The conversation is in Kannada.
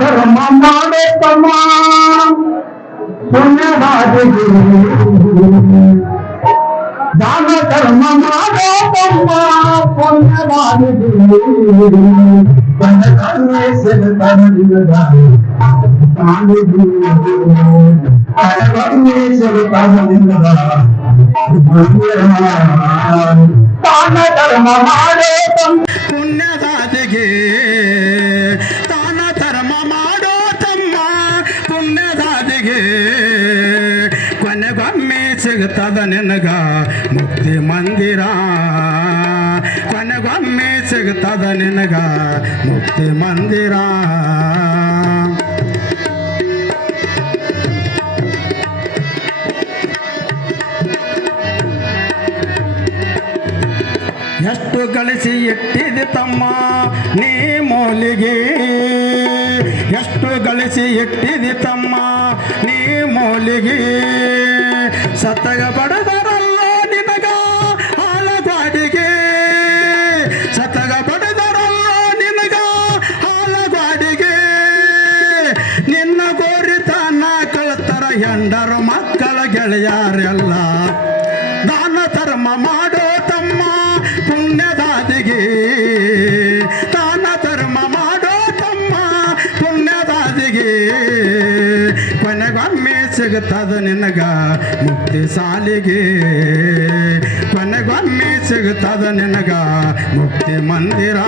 ಧರ್ಮ ಮಾಡೋ ತಮ್ಮ ಪುಣ್ಯವಾದಿಗೆ ದಾನ ಧರ್ಮ ಮಾಡೋ ತಮ್ಮ ಪುಣ್ಯವಾದಿಗೆ ದಾನ ಧರ್ಮ ಮಾಡೋ ತಮ್ಮ ಪುಣ್ಯದಾದಿಗೆ ತಾನ ಧರ್ಮ ಮಾಡೋ ತಮ್ಮ ಪುಣ್ಯದಾದಿಗೆ ಕೊನೆಗೊಮ್ಮೆ ಸಿಗ್ತದ ನಿನಗ ಮುಕ್ತಿ ಮಂದಿರ ಕೊನೆಗೊಮ್ಮೆ ಸಿಗ್ತದ ನಿನಗ ಮುಕ್ತಿ ಮಂದಿರ ಎಷ್ಟು ಗಳಿಸಿ ಇಟ್ಟಿದೆ ತಮ್ಮ ನೀ ಮೂಲಿಗೆ ಎಷ್ಟು ಗಳಿಸಿ ಇಟ್ಟಿದೆ ತಮ್ಮ ನೀ ಮೂಲಿಗೆ ಸತ್ತಗ ಬಡದರಲ್ಲ ನಿನಗ ಹಾಲಗಾಡಿಗೆ ಸತ್ತಗ ಬಡದರಲ್ಲ ನಿನಗ ಹಾಲಗಾಡಿಗೆ ನಿನ್ನ ಗೋರಿತನ ಕಳ್ತರ ಹೆಂಡರು ಮಕ್ಕಳ ಗೆಳೆಯರೆಲ್ಲ ದಾನ ಧರ್ಮ ಮಾಡೋ ತಮ್ಮ ಪುಣ್ಯದಾದಿಗೆ ದಾನ ಧರ್ಮ ಮಾಡೋ ತಮ್ಮ ಪುಣ್ಯದಾದಿಗೆ ಕೊನೆಗೊಮ್ಮೆ ಸಿಗುತ್ತದ ನಿನಗ ಮುಕ್ತಿ ಸಾಲಿಗೆ ಕೊನೆಗೊಮ್ಮೆ ಸಿಗುತ್ತದ ನಿನಗ ಮುಕ್ತಿ ಮಂದಿರ